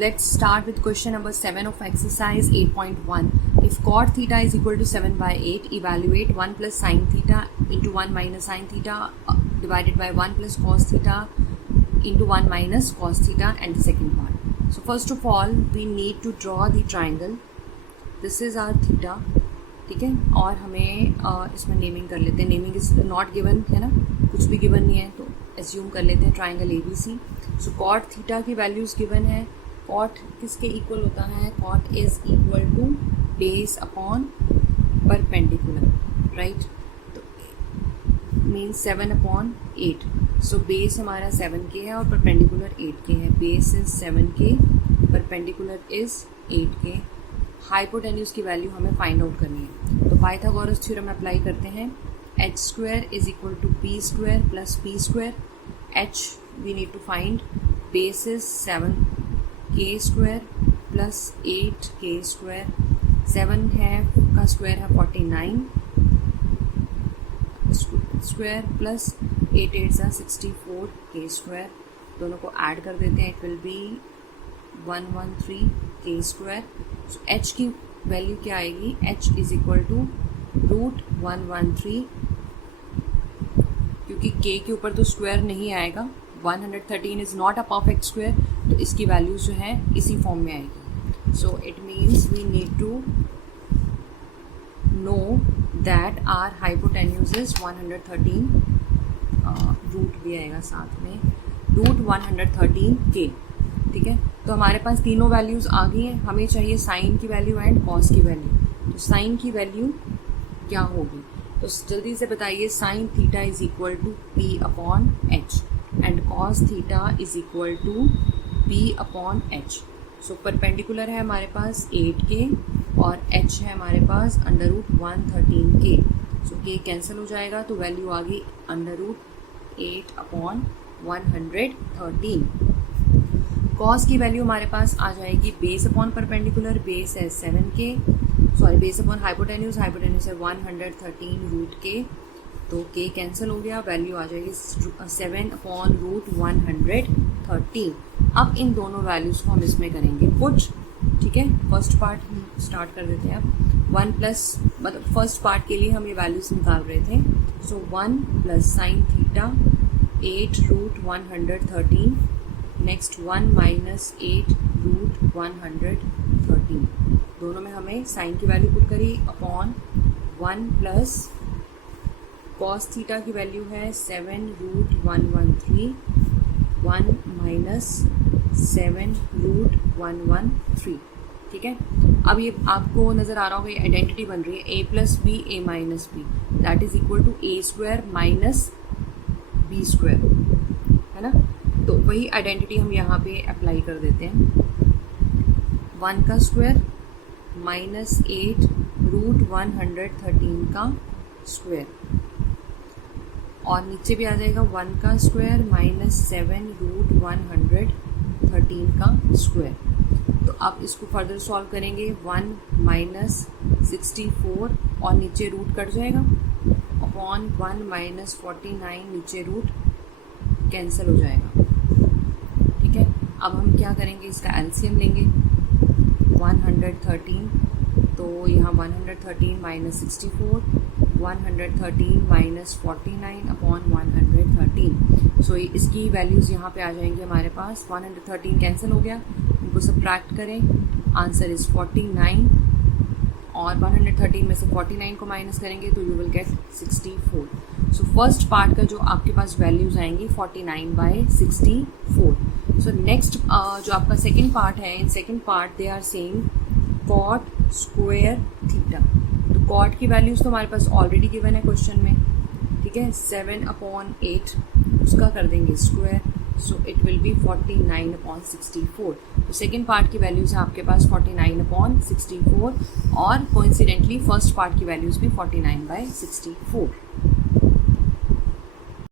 let's start with question number 7 of exercise 8.1. If cot theta is equal to 7 by 8, evaluate 1 plus sin theta into 1 minus sin theta divided by 1 plus cos theta into 1 minus cos theta and the second part. So first of all, we need to draw the triangle. This is our theta, ठीक है. और हमें इसमें naming कर लेते हैं. Naming is not given है ना, कुछ भी गिवन नहीं है, तो एज्यूम कर लेते हैं triangle ABC. So cot theta की वैल्यूज गिवन है. कॉट किसके इक्वल होता है? Cot is equal to base upon perpendicular, right. तो मीन्स 7 अपॉन 8. सो बेस हमारा 7K है और परपेंडिकुलर 8K है. Base is 7K, perpendicular is 8K. Hypotenuse की वैल्यू हमें फाइंड आउट करनी है. तो पाइथागोरस थ्योरम अप्लाई करते हैं. h square is equal to p square plus p square. h we need to find. Base is 7K square plus 8K square. 7 है का square है 49 स्क्वायर प्लस 8 8 64K स्क्वायर. दोनों को ऐड कर देते हैं. It will be 113K square. So h की value क्या आएगी? h is equal to root 113, क्योंकि k के ऊपर तो स्क्वायर नहीं आएगा. 113 is not a perfect square, तो इसकी वैल्यू जो है इसी फॉर्म में आएगी. So it means we need to know that our hypotenuse is 113. Root भी आएगा साथ में, रूट 113K. ठीक है. तो हमारे पास तीनों वैल्यूज आ गई हैं. हमें चाहिए साइन की वैल्यू एंड कॉस की वैल्यू. तो साइन की वैल्यू क्या होगी? तो जल्दी से बताइए. Sine theta is equal to P upon H and cos theta is equal to P upon H. So perpendicular है हमारे पास 8K और H है हमारे पास under root 113K. So K cancel हो जाएगा, तो वैल्यू आ गई अंडर रूट 8 अपॉन 113. कॉस की वैल्यू हमारे पास आ जाएगी बेस अपॉन परपेंडिकुलर. बेस है 7K, sorry base upon hypotenuse. Hypotenuse है 113 रूट K, तो K कैंसिल हो गया. वैल्यू आ जाएगी 7 अपॉन रूट 113. अब इन दोनों वैल्यूज को हम इसमें करेंगे पुट. ठीक है. फर्स्ट पार्ट हम स्टार्ट कर देते हैं. अब 1 प्लस, मतलब फर्स्ट पार्ट के लिए हम ये वैल्यूज निकाल रहे थे. So 1 plus sine theta 8 root 113. Next 1 minus 8 root 113. दोनों में हमें साइन की वैल्यू पुट करी अपॉन 1 प्लस कॉस थीटा की वैल्यू है 7 रूट 113. 1 minus 7 root 113. ठीक है. अब ये आपको नज़र आ रहा होगा, ये आइडेंटिटी बन रही है a plus B A minus B, that is equal to a square minus B square, है ना. तो वही आइडेंटिटी हम यहाँ पे अप्लाई कर देते हैं. 1 का स्क्वायर माइनस 8 रूट 113 का स्क्वायर, और नीचे भी आ जाएगा 1 का स्क्वायर माइनस 7 रूट 113 का स्क्वायर. तो अब इसको फर्दर सॉल्व करेंगे. 1 माइनस 64 और नीचे रूट कट जाएगा अपॉन 1 माइनस 49, नीचे रूट कैंसिल हो जाएगा. ठीक है. अब हम क्या करेंगे? इसका एलसीएम लेंगे. 113, तो यहाँ 113 माइनस 64, 113 माइनस 49 अपॉन 113. सो इसकी वैल्यूज़ यहाँ पे आ जाएंगी हमारे पास. 113 कैंसिल हो गया, इनको सब्ट्रैक्ट करें. आंसर इज़ 49, और 113 में से 49 को माइनस करेंगे तो you will get 64. So first part का जो आपके पास वैल्यूज आएंगी 49 बाई 64. सो नेक्स्ट जो आपका सेकंड पार्ट है, in second part they are saying cot square theta. तो कॉट की वैल्यूज तो हमारे पास ऑलरेडी गिवन है क्वेश्चन में. ठीक है. 7 अपॉन 8 उसका कर देंगे square. So it will be 49 upon 64. तो सेकेंड पार्ट की वैल्यूज है आपके पास 49 अपॉन 64, और कोइंसिडेंटली फर्स्ट पार्ट की वैल्यूज भी 49 बाई 64.